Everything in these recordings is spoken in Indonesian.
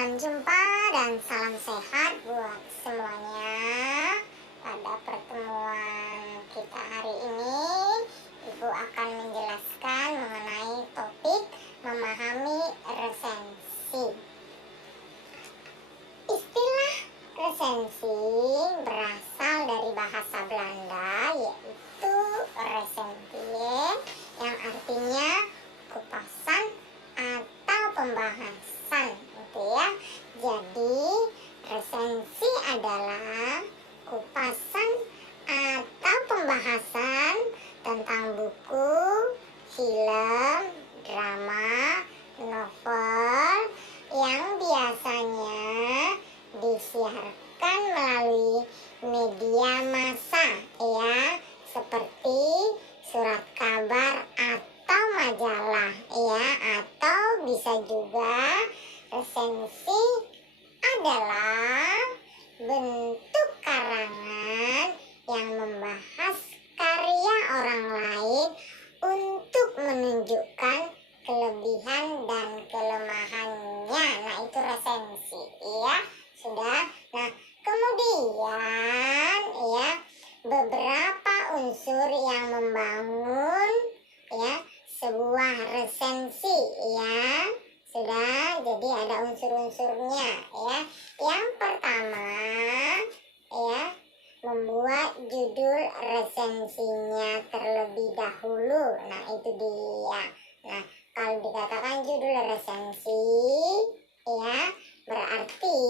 Salam jumpa dan salam sehat buat semuanya. Pada pertemuan kita hari ini, Ibu akan menjelaskan mengenai topik memahami resensi. Istilah resensi berasal dari bahasa Belanda, yaitu resentien, yang artinya kupasan atau pembahasan, gitu ya. Jadi resensi adalah kupasan atau pembahasan tentang buku, film, drama, novel yang biasanya disiarkan melalui media massa, ya, seperti surat kabar atau majalah, ya, atau bisa juga resensi adalah bentuk karangan yang membahas karya orang lain untuk menunjukkan kelebihan dan kelemahannya. Nah, itu resensi, ya. Sudah. Nah, kemudian, ya, beberapa unsur yang membangun, ya, sebuah resensi, ya. Sudah. Jadi ada unsur-unsurnya, ya. Yang pertama, ya, membuat judul resensinya terlebih dahulu. Nah, itu dia. Nah, kalau dikatakan judul resensi, ya, berarti,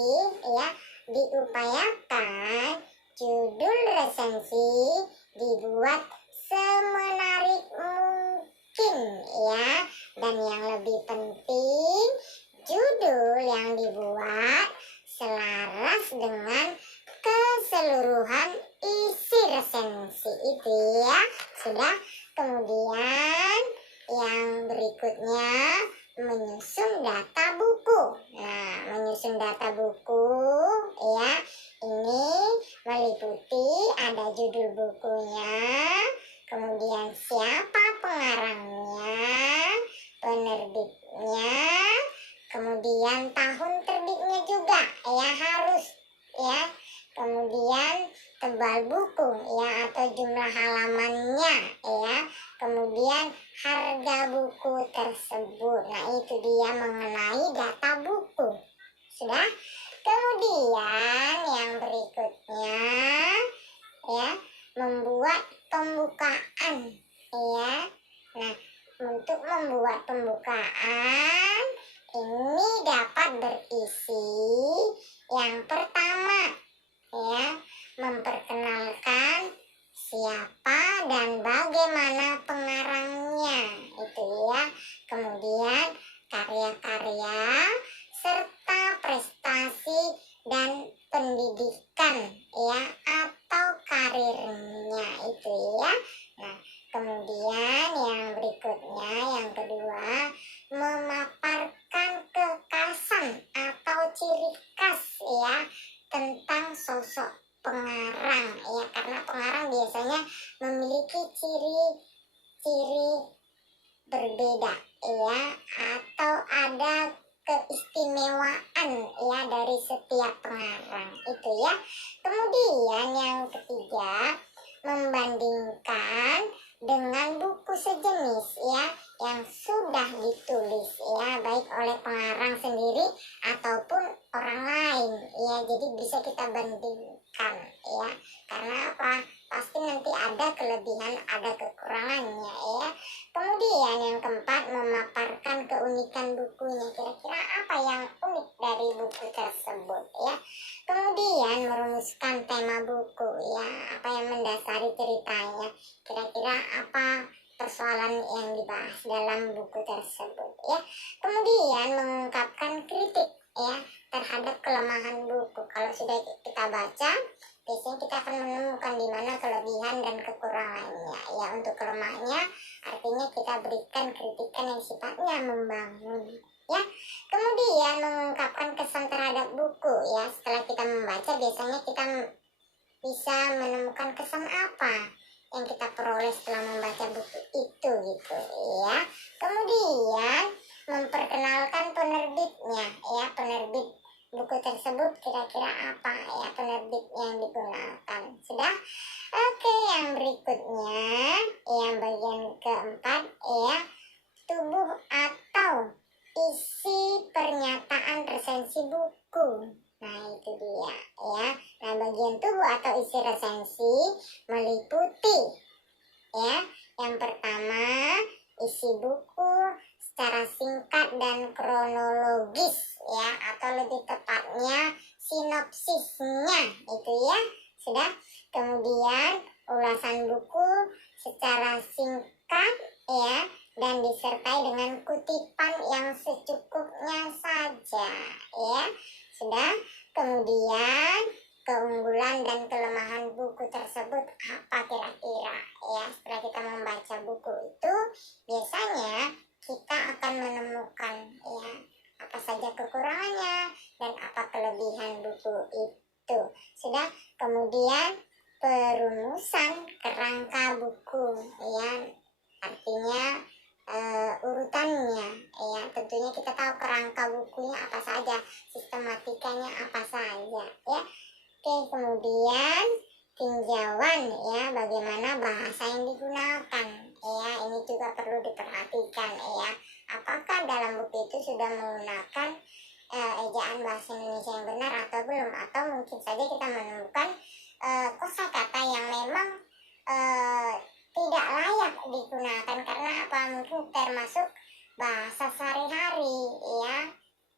ya, diupayakan judul resensi dibuat semenarik mungkin, ya. Dan yang lebih penting, judul yang dibuat selaras dengan keseluruhan isi resensi itu, ya. Sudah. Kemudian yang berikutnya, menyusun data buku. Nah, menyusun data buku, ya, ini meliputi ada judul bukunya, kemudian siapa pengarangnya, penerbitnya, kemudian tahun terbitnya juga, ya, harus, ya. Kemudian tebal buku, ya, atau jumlah halamannya, ya. Kemudian harga buku tersebut. Nah, itu dia mengenai data buku. Sudah. Kemudian yang berikutnya, ya, membuat pembukaan, ya. Nah, untuk membuat pembukaan ini dapat berisi yang pertama, ya, memperkenalkan siapa dan bagaimana pengarangnya, itu, ya. Kemudian karya-karya serta prestasi dan pendidikan, ya, atau karirnya, itu, ya. Nah, kemudian yang berikutnya, yang kedua, memaparkan kekhasan atau ciri khas, ya, tentang sosok pengarang, ya, karena pengarang biasanya memiliki ciri-ciri berbeda, ya, atau ada keistimewaan, ya, dari setiap pengarang, itu, ya. Kemudian yang ketiga, membandingkan dengan buku sejenis, ya, yang sudah ditulis, ya, baik oleh pengarang sendiri ataupun orang lain, ya. Jadi bisa kita bandingkan, ya. Karena apa? Pasti nanti ada kelebihan, ada kekurangannya, ya. Kemudian yang keempat, memaparkan keunikan bukunya. Kira-kira apa yang unik dari buku tersebut, ya. Kemudian merumuskan tema buku, ya, apa yang mendasari ceritanya. Kira-kira apa persoalan yang dibahas dalam buku tersebut, ya. Kemudian mengungkapkan kritik, ya, terhadap kelemahan buku. Kalau sudah kita baca, biasanya kita akan menemukan di mana kelebihan dan kekurangannya, ya. Untuk kelemahnya, artinya kita berikan kritikan yang sifatnya membangun, ya. Kemudian mengungkapkan kesan terhadap buku, ya. Setelah kita membaca, biasanya kita bisa menemukan kesan apa yang kita peroleh setelah membaca buku itu, gitu, ya. Kemudian memperkenalkan penerbitnya, ya, penerbit buku tersebut kira-kira apa ya penerbit yang digunakan. Sudah? Oke, yang berikutnya yang bagian keempat ya, tubuh atau isi pernyataan resensi buku. Nah itu dia ya. Nah bagian tubuh atau isi resensi meliputi ya, yang pertama isi buku secara singkat dan kronologis ya, atau lebih tepatnya sinopsisnya itu ya. Sudah? Kemudian ulasan buku secara singkat ya, dan disertai dengan kutipan yang secukupnya saja ya. Sudah? Kemudian keunggulan dan kelemahan buku tersebut apa kira-kira ya. Setelah kita membaca buku itu, biasanya kita akan menemukan ya apa saja kekurangannya dan apa kelebihan buku itu. Sudah? Kemudian perumusan kerangka buku ya, artinya urutannya ya. Tentunya kita tahu kerangka bukunya apa saja, sistematikanya apa saja ya. Oke, kemudian tinjauan ya, bagaimana bahasa yang digunakan ya, ini juga perlu diperhatikan ya. Apakah dalam buku itu sudah menggunakan ejaan bahasa Indonesia yang benar atau belum, atau mungkin saja kita menemukan kosakata yang memang tidak layak digunakan karena apa, mungkin termasuk bahasa sehari-hari ya,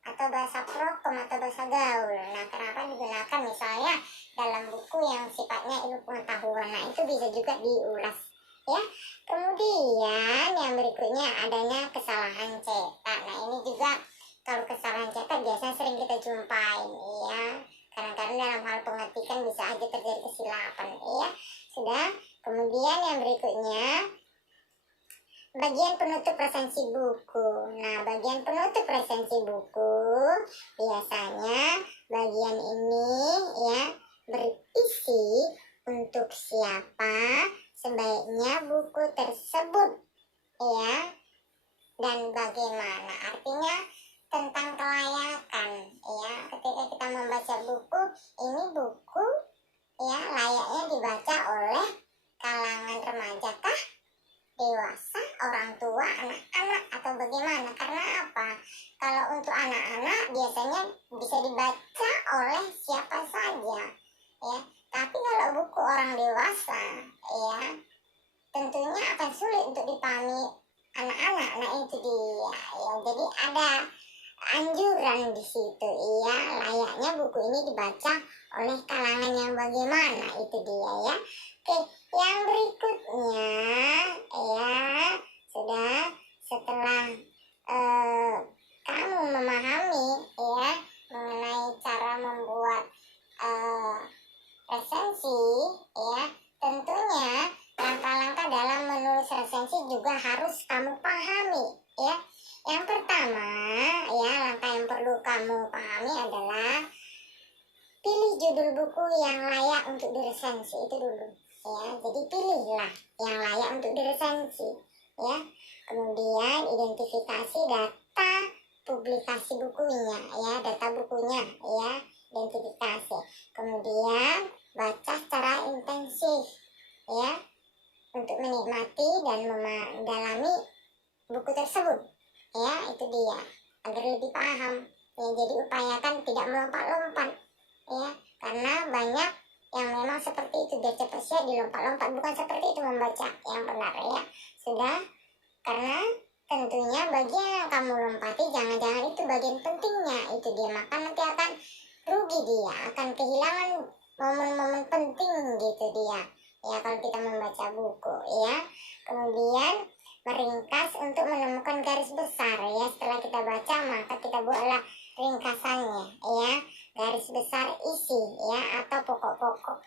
atau bahasa prokem atau bahasa gaul. Nah kenapa digunakan misalnya dalam buku yang sifatnya ilmu pengetahuan, nah itu bisa juga diulas ya. Kemudian yang berikutnya adanya kesalahan cetak. Nah ini juga kalau kesalahan cetak biasanya sering kita jumpain ya, kadang-kadang dalam hal pengetikan bisa aja terjadi kesilapan ya. Sudah? Kemudian yang berikutnya bagian penutup resensi buku. Nah bagian penutup resensi buku biasanya bagian ini ya berisi untuk siapa sebaiknya buku tersebut ya, dan bagaimana, artinya tentang kelayakan ya. Ketika kita membaca buku, ini buku ya layaknya dibaca oleh kalangan remaja kah, dewasa, orang tua, anak-anak, atau bagaimana? Karena apa? Kalau untuk anak-anak biasanya bisa dibaca oleh siapa saja ya. Tapi kalau buku orang dewasa ya, tentunya akan sulit untuk dipahami anak-anak. Nah itu dia ya. Jadi ada anjuran di situ ya, layaknya buku ini dibaca oleh kalangan yang bagaimana, itu dia ya. Oke, yang berikutnya ya, sudah setelah kamu memahami ya mengenai cara membuat resensi ya, tentunya langkah-langkah dalam menulis resensi juga harus kamu pahami ya. Yang pertama ya, langkah yang perlu kamu pahami adalah pilih judul buku yang layak untuk diresensi itu dulu ya. Jadi pilihlah yang layak untuk diresensi ya. Kemudian identifikasi data publikasi bukunya ya, data bukunya ya, identifikasi. Kemudian baca secara intensif ya, untuk menikmati dan mendalami buku tersebut ya, itu dia, agar lebih paham ya. Jadi upayakan tidak melompat-lompat ya, karena banyak yang memang seperti itu, biar cepat siap dilompat-lompat, bukan seperti itu membaca yang benar ya. Sudah? Karena tentunya bagian yang kamu lompati jangan-jangan itu bagian pentingnya, itu dia, maka nanti akan rugi, dia akan kehilangan momen-momen penting gitu dia ya kalau kita membaca buku ya. Kemudian meringkas untuk menemukan garis besar ya. Setelah kita baca maka kita buatlah ringkasannya ya, garis besar isi ya, atau pokok-pokok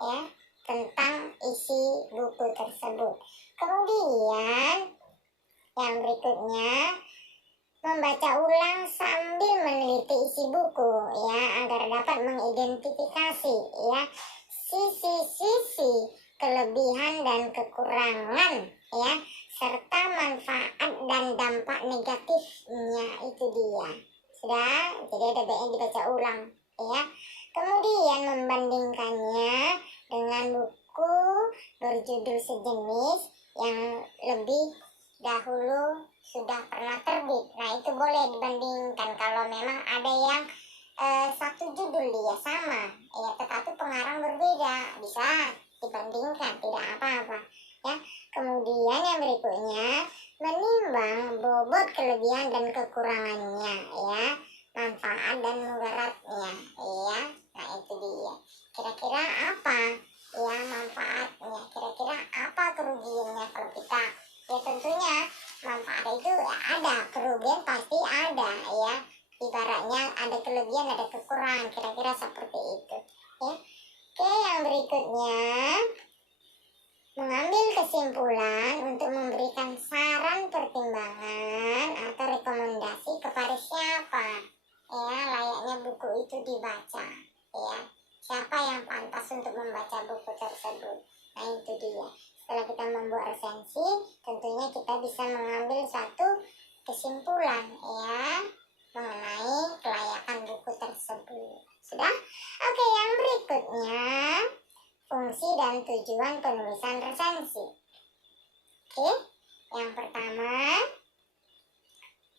ya tentang isi buku tersebut. Kemudian yang berikutnya membaca ulang sambil meneliti isi buku ya, agar dapat mengidentifikasi ya sisi-sisi kelebihan dan kekurangan ya, serta manfaat dan dampak negatifnya, itu dia. Sudah, jadi ada baiknya dibaca ulang ya. Kemudian membandingkannya dengan buku berjudul sejenis yang lebih dahulu sudah pernah terbit. Nah, itu boleh dibandingkan kalau memang ada yang satu judul dia sama ya, tetapi pengarang berbeda, bisa dibandingkan, tidak apa-apa ya. Kemudian yang berikutnya, menimbang bobot kelebihan dan kekurangannya ya, manfaat dan mudaratnya ya. Nah, itu dia, kira-kira apa ya manfaatnya, kira-kira apa kerugiannya kalau kita, ya tentunya manfaat itu ya ada, kerugian pasti ada ya, ibaratnya ada kelebihan ada kekurangan, kira-kira seperti itu ya. Oke, yang berikutnya, mengambil kesimpulan untuk memberikan saran pertimbangan atau rekomendasi kepada siapa ya layaknya buku itu dibaca ya, siapa yang pantas untuk membaca buku tersebut. Nah, itu dia, setelah kita membuat resensi tentunya kita bisa mengambil satu kesimpulan ya mengenai kelayakan buku tersebut. Sudah? Oke, yang berikutnya, fungsi dan tujuan penulisan resensi. Oke, yang pertama,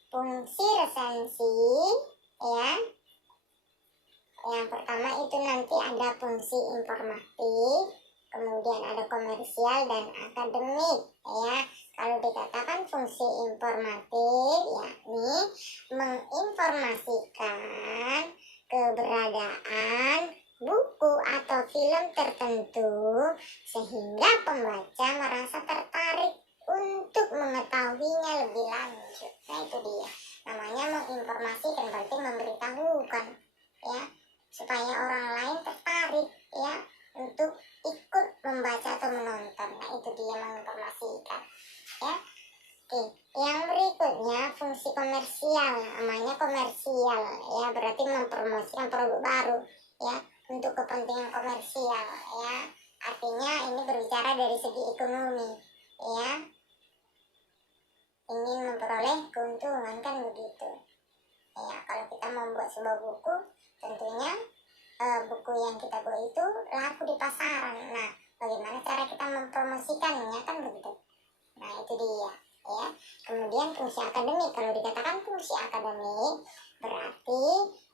fungsi resensi ya. Yang pertama itu nanti ada fungsi informatif, kemudian ada komersial dan akademik ya. Kalau dikatakan fungsi informatif, yakni menginformasikan keberadaan buku atau film tertentu sehingga pembaca merasa tertarik untuk mengetahuinya lebih lanjut. Nah, itu dia, namanya menginformasikan, berarti memberitahukan ya, supaya orang lain tertarik ya untuk ikut membaca atau menonton. Nah, itu dia, menginformasikan ya. Oke, yang berikutnya fungsi komersial, namanya komersial ya, berarti mempromosikan produk baru ya untuk kepentingan komersial ya. Artinya ini berbicara dari segi ekonomi ya, ingin memperoleh keuntungan, kan begitu ya. Kalau kita membuat sebuah buku, tentunya buku yang kita buat itu laku di pasaran. Nah, bagaimana cara kita mempromosikannya, kan begitu. Nah, itu dia ya. Kemudian fungsi akademik, kalau dikatakan fungsi akademik berarti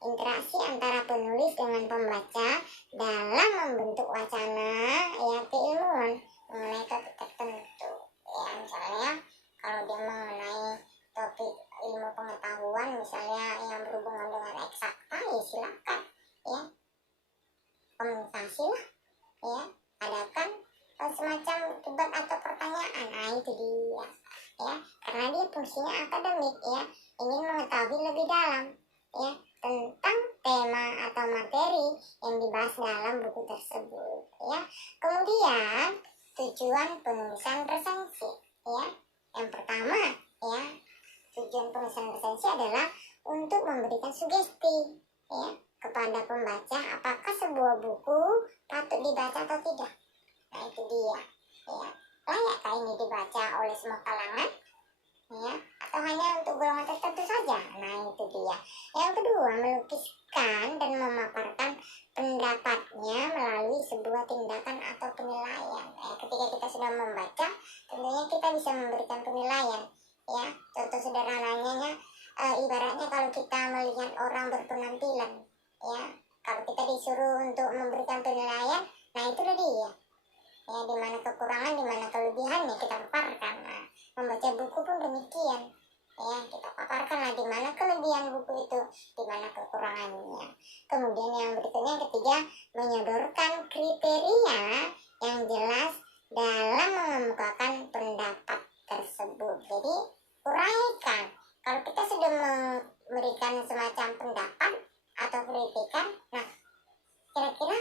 interaksi antara penulis dengan pembaca dalam membentuk wacana ya keilmuan mengenai topik tertentu ya. Misalnya kalau dia mengenai topik ilmu pengetahuan misalnya yang berhubungan dengan eksakta, ya silakan ya komunikasi lah ya, adakan semacam debat atau pertanyaan. Nah, itu dia ya, karena dia fungsinya akademik ya, ingin mengetahui lebih dalam ya tentang tema atau materi yang dibahas dalam buku tersebut ya. Kemudian tujuan penulisan resensi ya, yang pertama ya, tujuan penulisan resensi adalah untuk memberikan sugesti ya kepada pembaca apakah sebuah buku patut dibaca atau tidak. Nah, itu dia ya, layakkah ini dibaca oleh semua kalangan ya, atau hanya untuk golongan tertentu saja. Nah, itu dia. Yang kedua, melukiskan dan memaparkan pendapatnya melalui sebuah tindakan atau penilaian ketika kita sudah membaca, tentunya kita bisa memberikan penilaian ya. Contoh sederhananya ibaratnya kalau kita melihat orang berpenampilan ya, kalau kita disuruh untuk memberikan penilaian, nah itulah dia ya, di mana kekurangan, di mana kelebihannya kita paparkan. Nah, membaca buku pun demikian ya, kita paparkanlah di mana kelebihan buku itu, di mana kekurangannya. Kemudian yang berikutnya, yang ketiga, menyodorkan kriteria yang jelas dalam mengemukakan pendapat tersebut. Jadi uraikan, kalau kita sudah memberikan semacam pendapat atau kritikan, nah kira-kira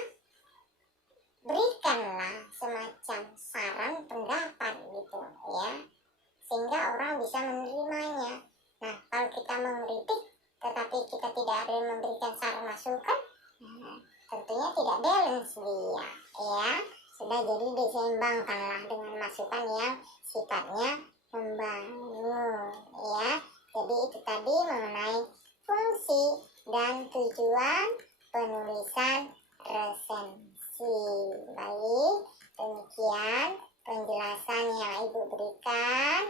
berikanlah semacam saran pendapat gitu ya, sehingga orang bisa menerimanya. Nah, kalau kita mengkritik tetapi kita tidak ada yang memberikan saran masukan, tentunya tidak balance dia ya. Sudah, jadi diseimbangkanlah dengan masukan yang sifatnya membangun ya. Jadi itu tadi mengenai fungsi dan tujuan penulisan resensi. Baik, demikian penjelasan yang Ibu berikan.